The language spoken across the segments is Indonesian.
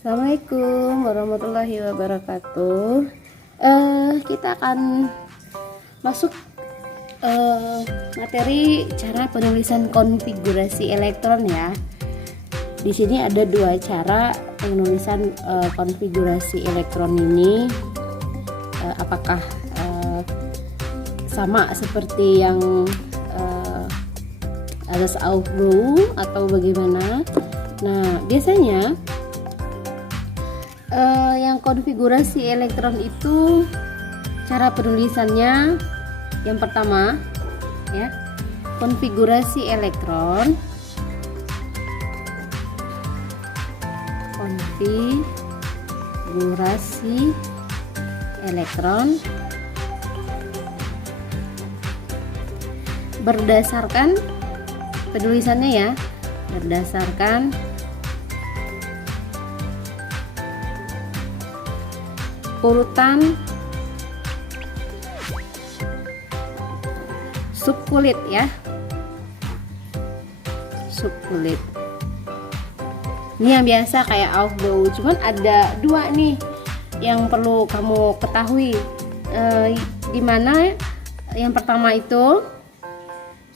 Assalamualaikum warahmatullahi wabarakatuh. Kita akan masuk materi cara penulisan konfigurasi elektron ya. Di sini ada dua cara penulisan konfigurasi elektron ini. Apakah sama seperti yang Alice Aufbau atau bagaimana? Nah, biasanya yang konfigurasi elektron itu cara penulisannya yang pertama ya, konfigurasi elektron, berdasarkan penulisannya ya, berdasarkan urutan subkulit ya, subkulit. Ini yang biasa kayak Aufbau, cuman ada dua nih yang perlu kamu ketahui. Dimana yang pertama itu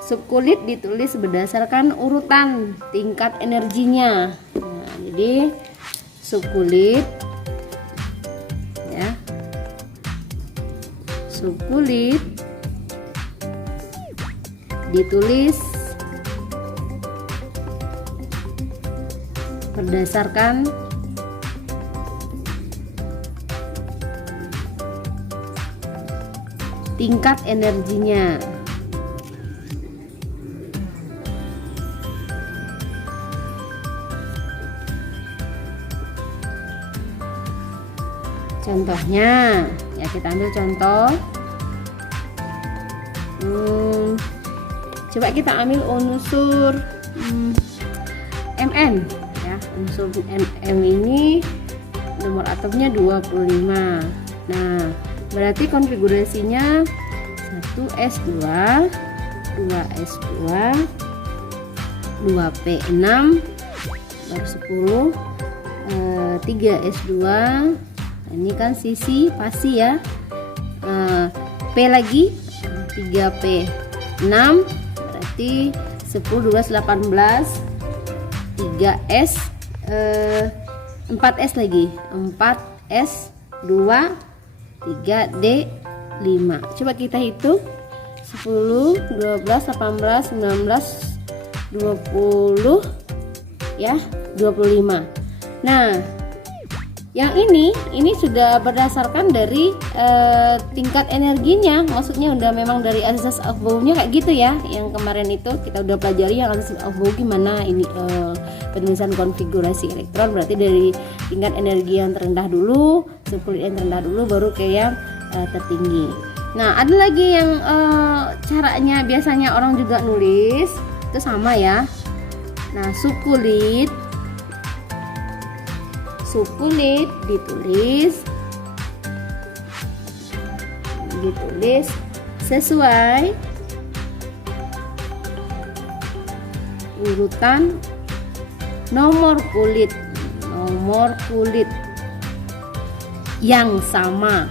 subkulit ditulis berdasarkan urutan tingkat energinya. Nah, jadi subkulit ya, subkulit ditulis berdasarkan tingkat energinya. Contohnya ya, kita ambil contoh. Coba kita ambil unsur Mn ya. Unsur Mn ini nomor atomnya 25. Nah, berarti konfigurasinya 1s2, 2s2, 2p6, baru 10, 3s2. Ini kan sisi pasti ya. P lagi 3p6, berarti 10, 12, 18, 3s, 4s lagi, 4s 2, 3d5. Coba kita hitung 10, 12, 18, 19, 20 ya, 25. Nah, yang ini sudah berdasarkan dari tingkat energinya, maksudnya udah memang dari asas Aufbau-nya kayak gitu ya. Yang kemarin itu kita udah pelajari yang asas Aufbau gimana ini penulisan konfigurasi elektron, berarti dari tingkat energi yang terendah dulu, subkulit yang terendah dulu, baru ke yang tertinggi. Nah, ada lagi yang caranya biasanya orang juga nulis itu sama ya. Nah, subkulit ditulis sesuai urutan nomor kulit yang sama,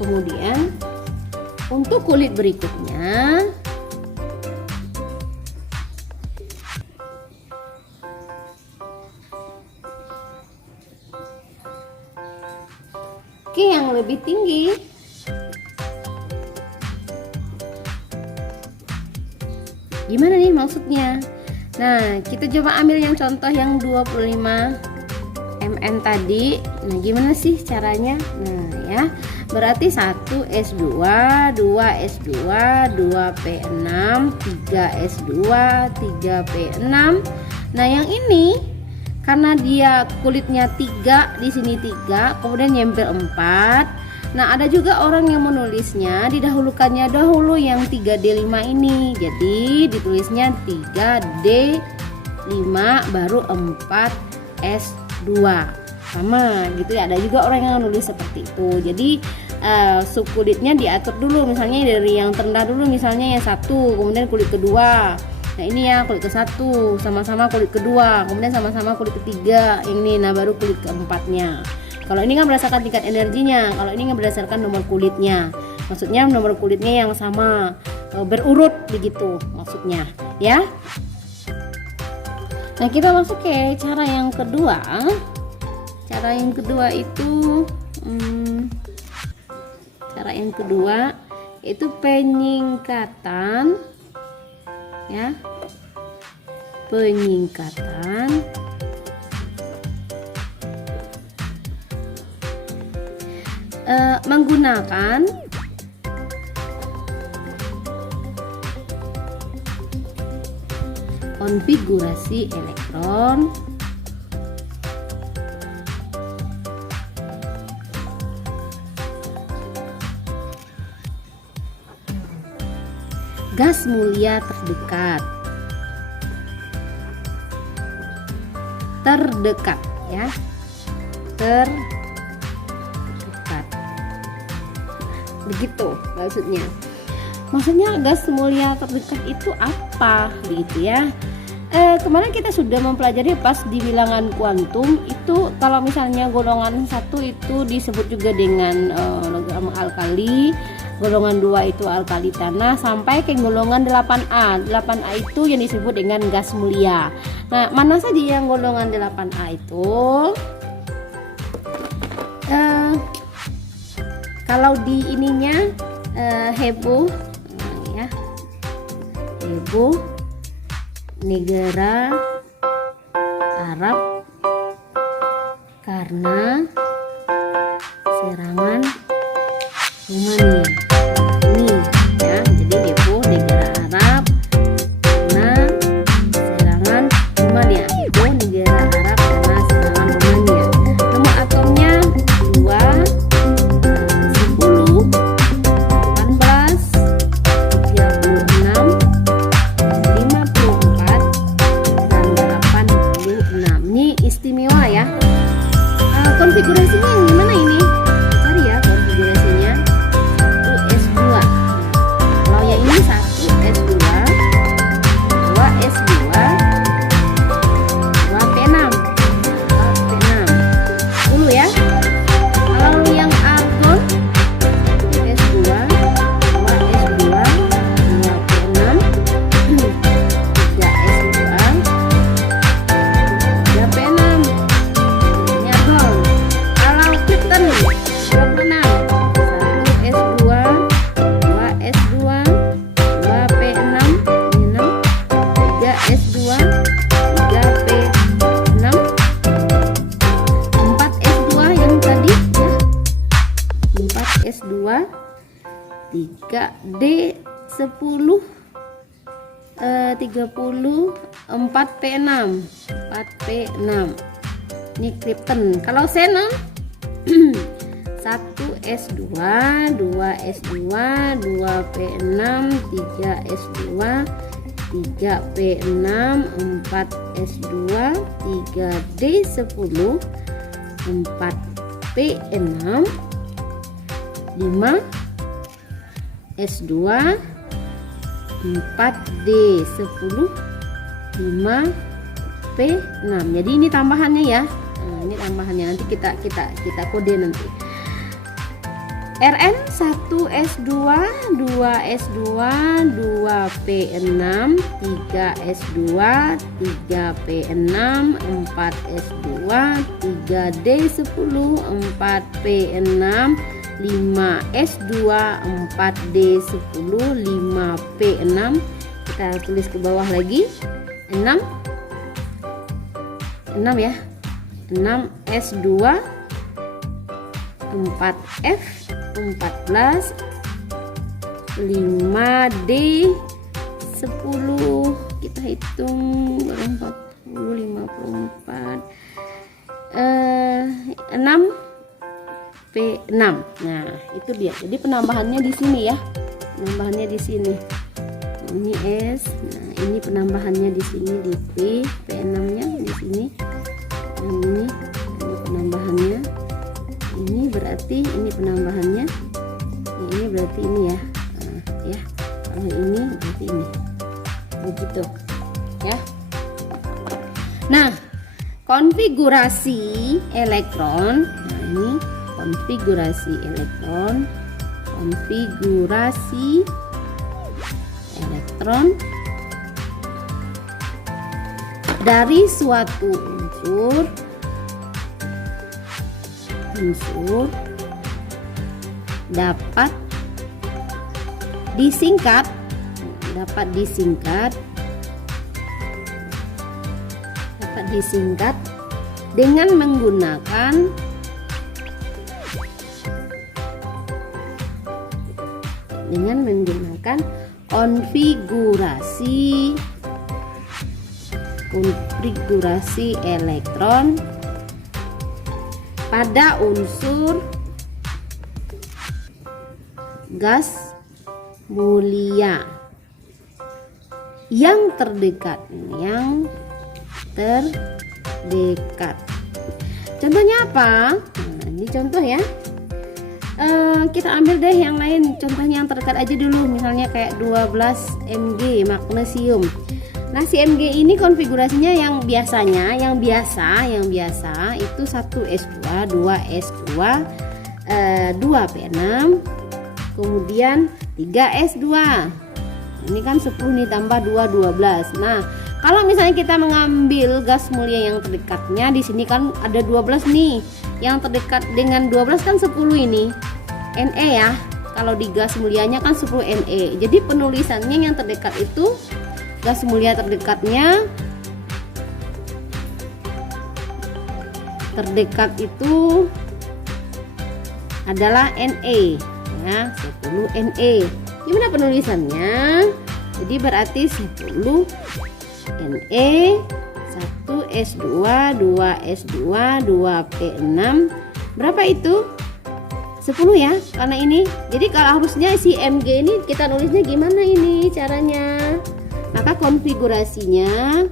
kemudian untuk kulit berikutnya yang lebih tinggi. Gimana nih maksudnya? Nah, kita coba ambil yang contoh yang 25 Mn tadi. Nah, gimana sih caranya? Nah, ya. Berarti 1s2, 2s2, 2p6, 3s2, 3p6. Nah, yang ini karena dia kulitnya 3, di sini 3, kemudian nyempil 4. Nah, ada juga orang yang menulisnya didahulukannya dahulu yang 3D5 ini. Jadi ditulisnya 3D5 baru 4S2. Sama gitu ya. Ada juga orang yang nulis seperti itu. Jadi subkulitnya diatur dulu, misalnya dari yang terendah dulu, misalnya yang 1, kemudian kulit kedua. Nah ini ya kulit ke-1 sama-sama kulit kedua, kemudian sama-sama kulit ketiga ini, nah baru kulit keempatnya. Kalau ini kan berdasarkan tingkat energinya, kalau ini kan berdasarkan nomor kulitnya. Maksudnya nomor kulitnya yang sama, berurut begitu maksudnya ya. Nah kita masuk ke cara yang kedua. Cara yang kedua itu cara yang kedua itu penyingkatan ya, penyingkatan menggunakan konfigurasi elektron gas mulia terdekat ya, terdekat begitu maksudnya gas mulia terdekat itu apa begitu ya. Kemarin kita sudah mempelajari pas di bilangan kuantum itu, kalau misalnya golongan 1 itu disebut juga dengan logam alkali, golongan 2 itu alkali tanah, sampai ke golongan 8A. 8A itu yang disebut dengan gas mulia. Nah, mana saja yang golongan 8A itu? Kalau di ininya heboh ya, heboh negara Arab karena serangan Rumania. Ini ya, jadi heboh negara Arab karena serangan Rumania. Heboh negara Arab karena serangan Rumania. Nomor atomnya 2, 10, 18, 36, 54, dan 86. Ini istimewa ya. Konfigurasinya yang gimana ini? Cari ya konfigurasinya. 1S2. Kalau yang ini 1S2, 2S2, 2P6, 2P6. 10 ya. Kalau yang argon S2, 2S2, 2P6, 3S2, 3P6. Ini argon. Kalau kripton 26, 1S2, 2S2, 2P6, ini 6, 3S2, 3P6, 4S2 yang tadi ya, 4S2, 3D10, 30, 4P6, 4P6. Ini kripton. Kalau xenon 1S2, 2S2, 2P6, 3S2, 3P6, 4S2, 3D10, 4P6, 5S2, 4D10, 5P6. Jadi ini tambahannya ya. Nah, ini tambahannya nanti kita kode nanti. Rn 1S2, 2S2, 2P6, 3S2, 3P6, 4S2, 3D10, 4P6, 5S2, 4D10, 5P6. Kita tulis ke bawah lagi 6 ya, 6S2, 4F, 14, 5D10, kita hitung 40, 54, 6P6. Nah itu dia, jadi penambahannya di sini ya, penambahannya di sini. Ini S, nah ini penambahannya di sini di P6 nya di sini. Yang ini penambahannya, ini berarti ini penambahannya berarti ini ya. Ya, kalau ini berarti ini. Begitu. Ya. Nah, konfigurasi elektron. Nah, ini konfigurasi elektron. Konfigurasi elektron dari suatu unsur dapat disingkat dengan menggunakan konfigurasi elektron pada unsur gas mulia yang terdekat. Contohnya apa? Nah, ini contoh ya. Kita ambil deh yang lain, contohnya yang terdekat aja dulu, misalnya kayak 12 Mg magnesium. Nah, si Mg ini konfigurasinya yang biasa itu 1s2, 2s2, 2p6, kemudian 3s2. Ini kan 10 nih tambah 2, 12. Nah, kalau misalnya kita mengambil gas mulia yang terdekatnya, di sini kan ada 12 nih. Yang terdekat dengan 12 kan 10 ini. Ne ya. Kalau di gas mulianya kan 10 Ne. Jadi penulisannya yang terdekat itu, gas mulia terdekat itu adalah Ne ya, 10 Ne. Gimana penulisannya? Jadi berarti 10 Ne, 1s2, 2s2, 2p6. Berapa itu? 10 ya, karena ini. Jadi kalau harusnya si Mg ini kita nulisnya gimana ini caranya? Maka konfigurasinya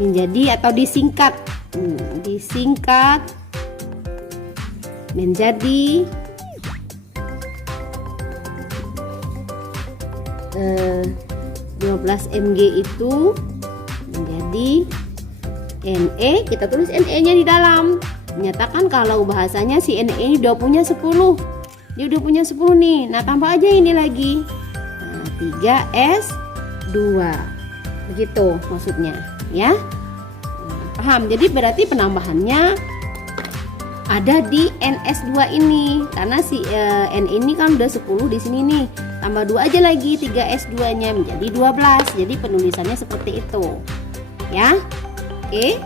menjadi atau disingkat menjadi 12 Mg itu menjadi Ne, kita tulis Ne-nya di dalam. Menyatakan kalau bahasanya si Ne ini udah punya 10. Dia udah punya 10 nih. Nah, tambah aja ini lagi. Nah, 3s2. Begitu maksudnya, ya. Paham? Jadi berarti penambahannya ada di NS2 ini. Karena si N ini kan udah 10 di sini nih. Tambah 2 aja lagi 3s2-nya menjadi 12. Jadi penulisannya seperti itu. Ya. Oke.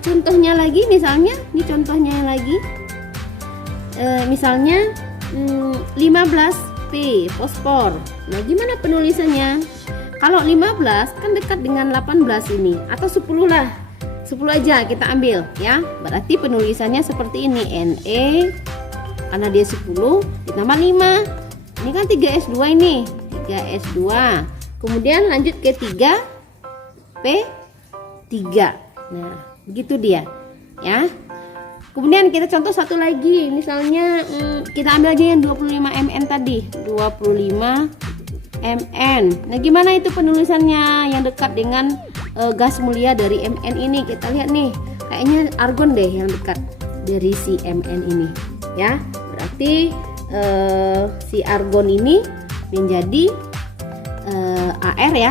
Contohnya lagi misalnya, ini contohnya lagi. Misalnya 15P fosfor. Nah, gimana penulisannya? Kalau 15 kan dekat dengan 18 ini, atau 10 lah. 10 aja kita ambil ya. Berarti penulisannya seperti ini, Ne karena dia 10 ditambah 5. Ini kan 3s2 ini, 3s2. Kemudian lanjut ke 3p3. Nah, begitu dia ya. Kemudian kita contoh satu lagi, misalnya kita ambil aja yang 25 Mn tadi, 25 Mn. Nah, gimana itu penulisannya yang dekat dengan gas mulia dari Mn ini? Kita lihat nih, kayaknya argon deh yang dekat dari si Mn ini ya. Berarti si argon ini menjadi Ar ya.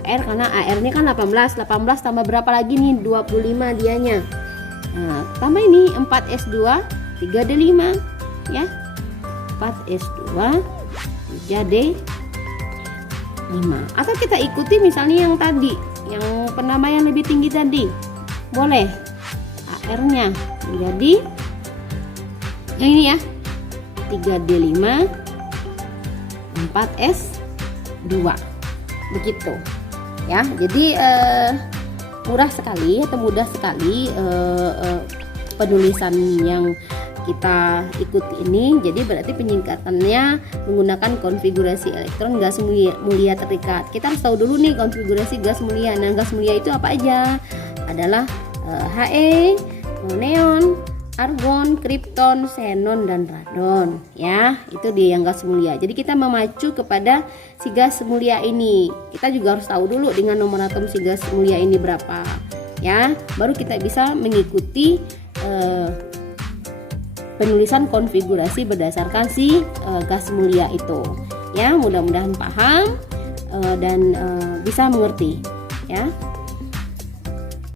Ar karena Ar ini kan 18 tambah berapa lagi nih, 25 dianya. Nah, tambah ini 4s2 3d5 ya, 4s2 3d5. Atau kita ikuti misalnya yang tadi, yang penambah yang lebih tinggi tadi, boleh Ar-nya menjadi yang ini ya, 3d5 4s2 begitu ya. Jadi mudah sekali penulisan yang kita ikuti ini, jadi berarti penyingkatannya menggunakan konfigurasi elektron gas mulia terikat. Kita harus tahu dulu nih konfigurasi gas mulia. Nah, gas mulia itu apa aja? Adalah He, neon, argon, kripton, xenon, dan radon. Ya, itu dia yang gas mulia. Jadi kita memacu kepada si gas mulia ini. Kita juga harus tahu dulu dengan nomor atom si gas mulia ini berapa. Ya, baru kita bisa mengikuti penulisan konfigurasi berdasarkan si gas mulia itu. Ya, mudah-mudahan paham dan bisa mengerti. Ya.